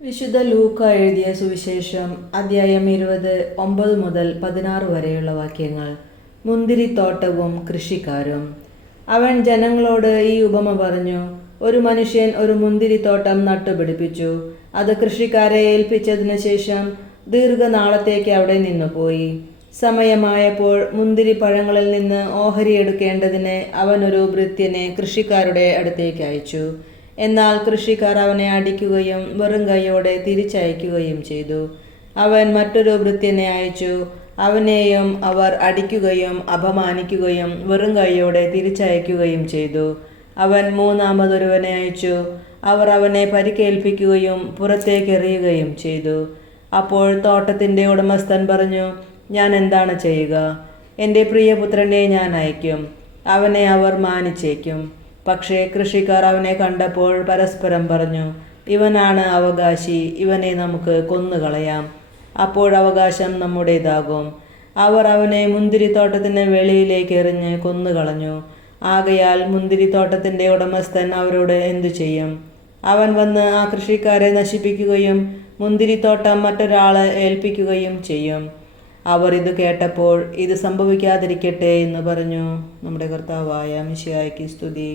വിശുദ്ധ ലൂക്ക എഴുതിയ സുവിശേഷം അദ്ധ്യായം 20 9 മുതൽ 16 വരെയുള്ള വാക്യങ്ങൾ. മുന്തിരിത്തോട്ടവും കൃഷിക്കാരും. അവൻ ജനങ്ങളോട് ഈ ഉപമ പറഞ്ഞു. ഒരു മനുഷ്യൻ ഒരു മുന്തിരിത്തോട്ടം നട്ടുപിടിപ്പിച്ചു. അത് കൃഷിക്കാരെ ഏൽപ്പിച്ചതിന് ശേഷം ദീർഘനാളത്തേക്ക് അവിടെ നിന്നുപോയി. സമയമായപ്പോൾ മുന്തിരിപ്പഴങ്ങളിൽ നിന്ന് ഓഹരി എടുക്കേണ്ടതിന് അവൻ ഒരു ഭൃത്യനെ കൃഷിക്കാരുടെ അടുത്തേക്ക് അയച്ചു. എന്നാൽ കൃഷിക്കാർ അവനെ അടിക്കുകയും വെറും കൈയോടെ തിരിച്ചയക്കുകയും ചെയ്തു. അവൻ മറ്റൊരു ഭൃത്യനെ അയച്ചു. അവനെയും അവർ അടിക്കുകയും അപമാനിക്കുകയും വെറും കൈയോടെ തിരിച്ചയക്കുകയും ചെയ്തു. അവൻ മൂന്നാമതൊരുവനെ അയച്ചു. അവർ അവനെ പരിക്കേൽപ്പിക്കുകയും പുറത്തേക്കെറിയുകയും ചെയ്തു. അപ്പോൾ തോട്ടത്തിൻ്റെ ഉടമസ്ഥൻ പറഞ്ഞു, ഞാൻ എന്താണ് ചെയ്യുക? എൻ്റെ പ്രിയപുത്രനെ ഞാൻ അയക്കും, അവനെ അവർ മാനിച്ചേക്കും. പക്ഷേ കൃഷിക്കാർ അവനെ കണ്ടപ്പോൾ പരസ്പരം പറഞ്ഞു, ഇവനാണ് അവകാശി, ഇവനെ നമുക്ക് കൊന്നുകളയാം, അപ്പോൾ അവകാശം നമ്മുടേതാകും. അവർ അവനെ മുന്തിരിത്തോട്ടത്തിന് വെളിയിലേക്ക് എറിഞ്ഞ് കൊന്നുകളഞ്ഞു. ആകയാൽ മുന്തിരിത്തോട്ടത്തിൻ്റെ ഉടമസ്ഥൻ അവരോട് എന്തു ചെയ്യും? അവൻ വന്ന് ആ കൃഷിക്കാരെ നശിപ്പിക്കുകയും മുന്തിരിത്തോട്ടം മറ്റൊരാളെ ഏൽപ്പിക്കുകയും ചെയ്യും. അവർ ഇത് കേട്ടപ്പോൾ ഇത് സംഭവിക്കാതിരിക്കട്ടെ എന്ന് പറഞ്ഞു. നമ്മുടെ കർത്താവായ മിശിഹായ്ക്ക് സ്തുതി.